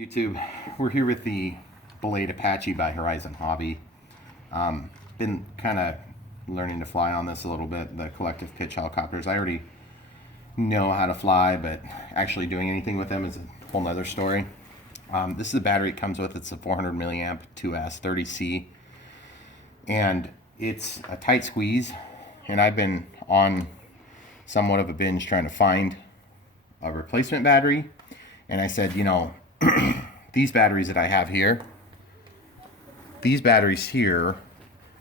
YouTube, we're here with the Blade Apache by Horizon Hobby. Been kind of learning to fly on this a little bit, the collective pitch helicopters. I already know how to fly, but actually doing anything with them is a whole nother story. This is the battery it comes with. It's a 400 milliamp 2S 30C, and it's a tight squeeze, and I've been on somewhat of a binge trying to find a replacement battery, and I said, you know, these batteries that I have here, these batteries here,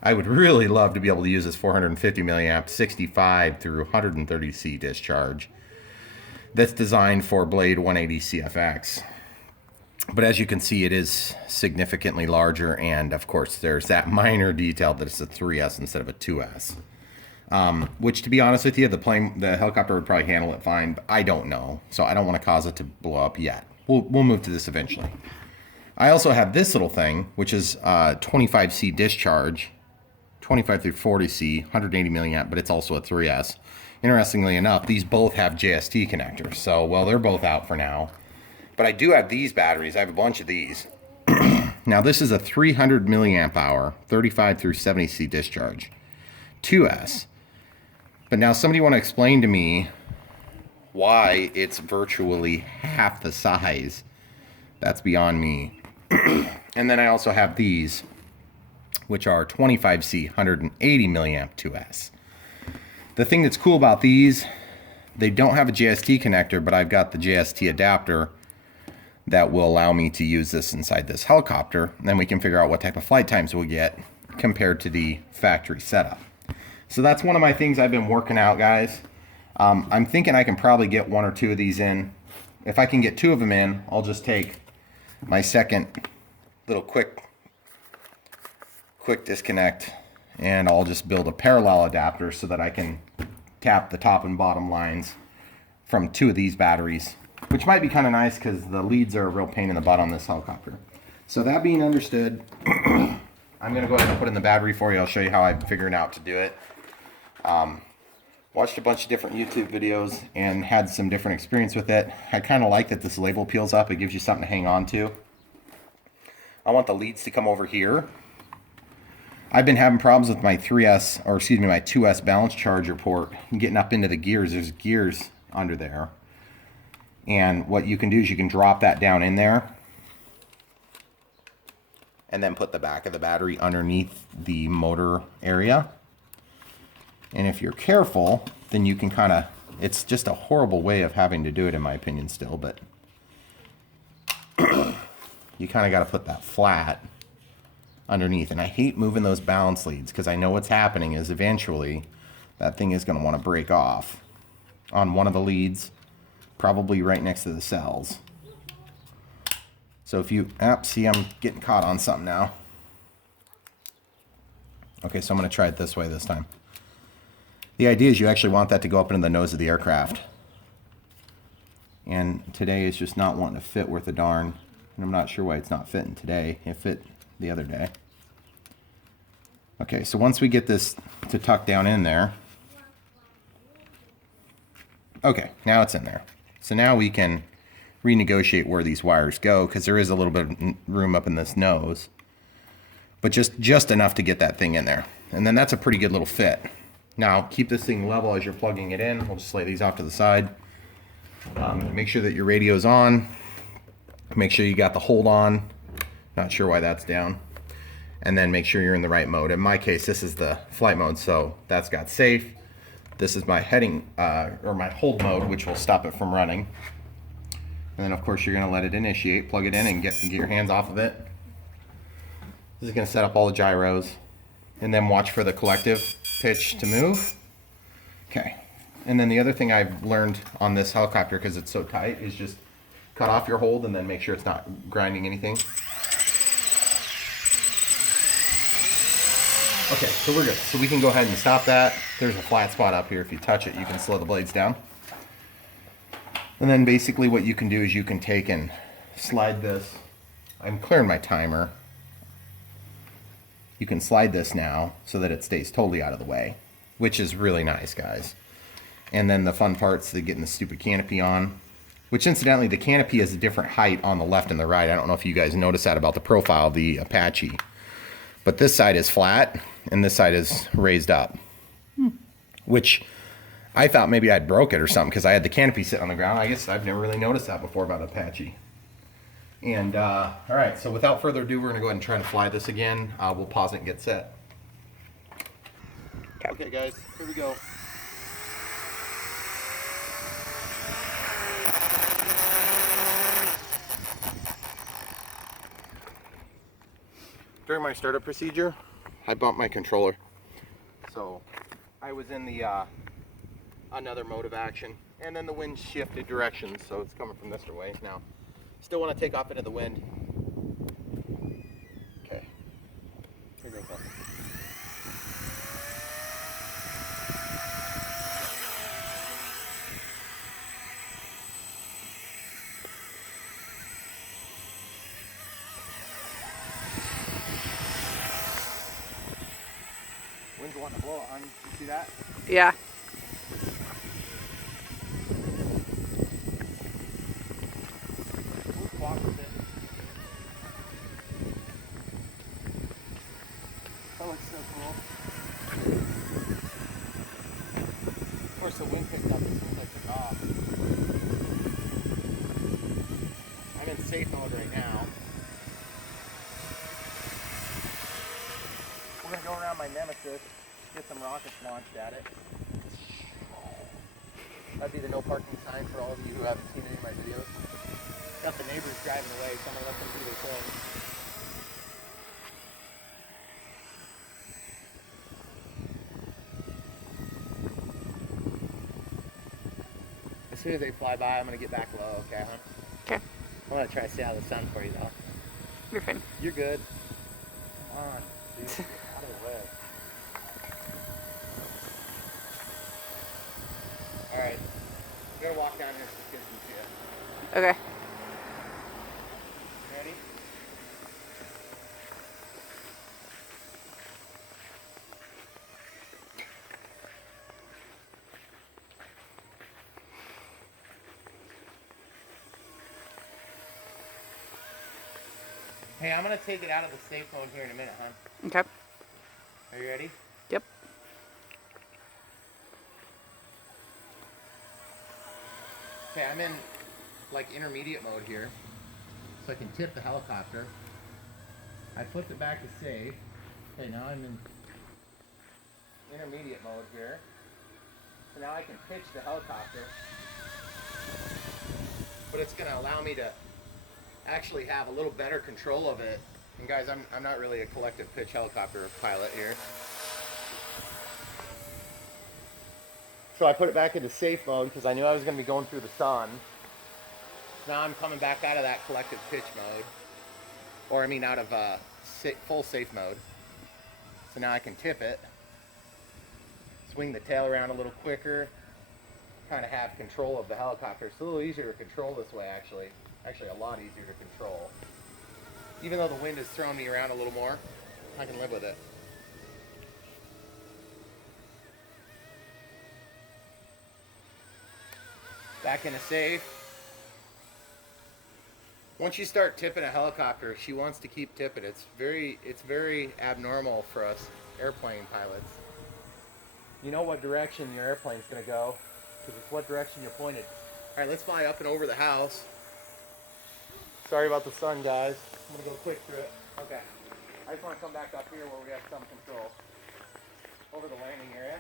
I would really love to be able to use this 450 milliamp 65 through 130C discharge that's designed for Blade 180 CFX. But as you can see, it is significantly larger, and of course there's that minor detail that it's a 3S instead of a 2S. Which, to be honest with you, the helicopter would probably handle it fine, but I don't know, so I don't want to cause it to blow up yet. We'll move to this eventually. I also have this little thing, which is 25C discharge, 25 through 40C, 180 milliamp, but it's also a 3S. Interestingly enough, these both have JST connectors, so, well, they're both out for now. But I do have these batteries. I have a bunch of these. Now, this is a 300 milliamp hour, 35 through 70C discharge, 2S. But now somebody want to explain to me why it's virtually half the size. That's beyond me. And then I also have these, which are 25C 180 milliamp 2S. The thing that's cool about these, they don't have a JST connector, but I've got the JST adapter that will allow me to use this inside this helicopter. And then we can figure out what type of flight times we'll get compared to the factory setup. So that's one of my things I've been working out, guys. I'm thinking I can probably get one or two of these in. If I can get two of them in, I'll just take my second little quick disconnect, and I'll just build a parallel adapter so that I can tap the top and bottom lines from two of these batteries, which might be kind of nice because the leads are a real pain in the butt on this helicopter. So that being understood, I'm going to go ahead and put in the battery for you. I'll show you how I'm figuring out to do it. Watched a bunch of different YouTube videos and had some different experience with it. I kind of like that this label peels up. It gives you something to hang on to. I want the leads to come over here. I've been having problems with my 3S, or excuse me, my 2S balance charger port getting up into the gears. There's gears under there. And what you can do is you can drop that down in there and then put the back of the battery underneath the motor area. And if you're careful, then you can kind of, it's just a horrible way of having to do it in my opinion still, but you kind of got to put that flat underneath. And I hate moving those balance leads because I know what's happening is eventually that thing is going to want to break off on one of the leads, probably right next to the cells. So if you, see, I'm getting caught on something now. Okay, so I'm going to try it this way this time. The idea is you actually want that to go up into the nose of the aircraft. And today is just not wanting to fit worth a darn. And I'm not sure why it's not fitting today. It fit the other day. Okay, so once we get this to tuck down in there. Okay, now it's in there. So now we can renegotiate where these wires go, because there is a little bit of room up in this nose. But just enough to get that thing in there. And then that's a pretty good little fit. Now, keep this thing level as you're plugging it in. We'll just lay these off to the side. Make sure that your radio's on. Make sure you got the hold on. Not sure why that's down. And then make sure you're in the right mode. In my case, this is the flight mode, so that's got safe. This is my heading, or my hold mode, which will stop it from running. And then, of course, you're going to let it initiate, plug it in, and get your hands off of it. This is going to set up all the gyros. And then watch for the collective pitch to move. Okay. And then the other thing I've learned on this helicopter, because it's so tight, is just cut off your hold and then make sure it's not grinding anything. Okay, so we're good. So we can go ahead and stop that. There's a flat spot up here. If you touch it, you can slow the blades down. And then basically what you can do is you can take and slide this. I'm clearing my timer. You can slide this now so that it stays totally out of the way, which is really nice, guys. And then the fun part's the getting the stupid canopy on. which incidentally, the canopy is a different height on the left and the right. I don't know if you guys noticed that about the profile of the Apache. But this side is flat, and this side is raised up. Which I thought maybe I'd broke it or something, because I had the canopy sitting on the ground. I guess I've never really noticed that before about Apache. And, all right, so without further ado, we're going to go ahead and try to fly this again. We'll pause it and get set. Okay, guys, here we go. During my startup procedure, I bumped my controller. So I was in the another mode of action, and then the wind shifted directions, so it's coming from this way now. Still want to take off into the wind. Okay. Here goes up. Wind's wanting to blow it, hon. You see that? Yeah. Walk with it. That looks so cool. Of course, the wind picked up as soon as I took off. I'm in safe mode right now. We're going to go around my Nemesis, get some rockets launched at it. That'd be the no parking sign for all of you who haven't seen any of my videos. Got the neighbors driving away, so I'm going to let them do their thing. As soon as they fly by, I'm going to get back low, okay, huh? Okay. I'm going to try to stay out of the sun for you, though. You're fine. You're good. Come on, dude. Get out of the way. Alright. I'm going to walk down here so the kids can see it. Okay. Ready? Hey, I'm going to take it out of the safe mode here in a minute, hon. Okay. Are you ready? Yep. Okay, I'm in like intermediate mode here, so I can tip the helicopter. I flipped it back to safe. Okay, now I'm in intermediate mode here. So now I can pitch the helicopter, but it's going to allow me to actually have a little better control of it. And guys, I'm not really a collective pitch helicopter pilot here. So I put it back into safe mode because I knew I was going to be going through the sun. Now I'm coming back out of that collective pitch mode. Or I mean out of full safe mode. So now I can tip it. Swing the tail around a little quicker. Kind of have control of the helicopter. It's a little easier to control this way actually. Actually a lot easier to control. Even though the wind is throwing me around a little more, I can live with it. Back into safe. Once you start tipping a helicopter, she wants to keep tipping. It's very abnormal for us airplane pilots. You know what direction your airplane's going to go, because it's what direction you're pointed. All right, let's fly up and over the house. Sorry about the sun, guys. I'm going to go quick through it. Okay. I just want to come back up here where we have some control. Over the landing area.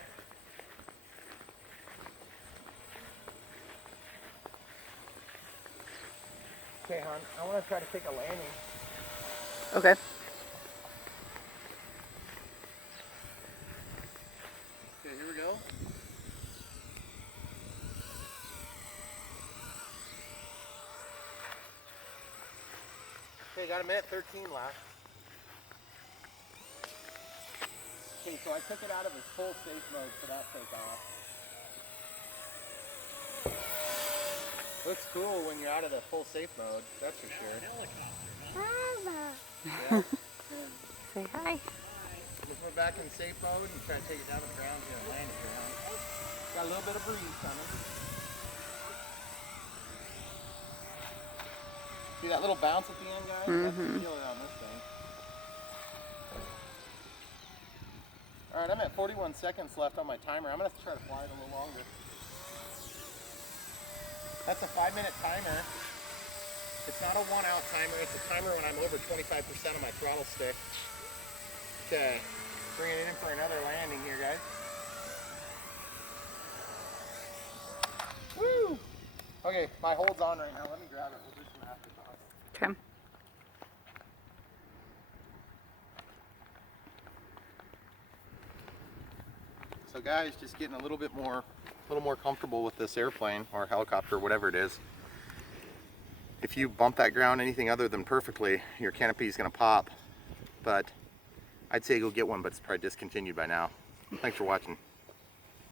Okay, hon, I want to try to take a landing. Okay. Okay, here we go. Okay, got a minute 13 left. Okay, so I took it out of its full safe mode for that takeoff. Looks cool when you're out of the full safe mode, that's for sure. Yeah. Say hi. We'll put it back in safe mode and try to take it down to the ground here and land it here, huh? Got a little bit of breeze coming. See that little bounce at the end, guys? That's the killer on this thing. Alright, I'm at 41 seconds left on my timer. I'm going to try to fly it a little longer. That's a 5-minute timer. It's not a 1-out timer. It's a timer when I'm over 25% of my throttle stick. Okay, bringing it in for another landing here, guys. Woo! Okay, my hold's on right now. Let me grab it. We'll do some afterthoughts. Okay. So guys, just getting a little more comfortable with this airplane or helicopter, whatever it is. If you bump that ground anything other than perfectly, your canopy is going to pop. But I'd say go get one, but it's probably discontinued by now. Thanks for watching.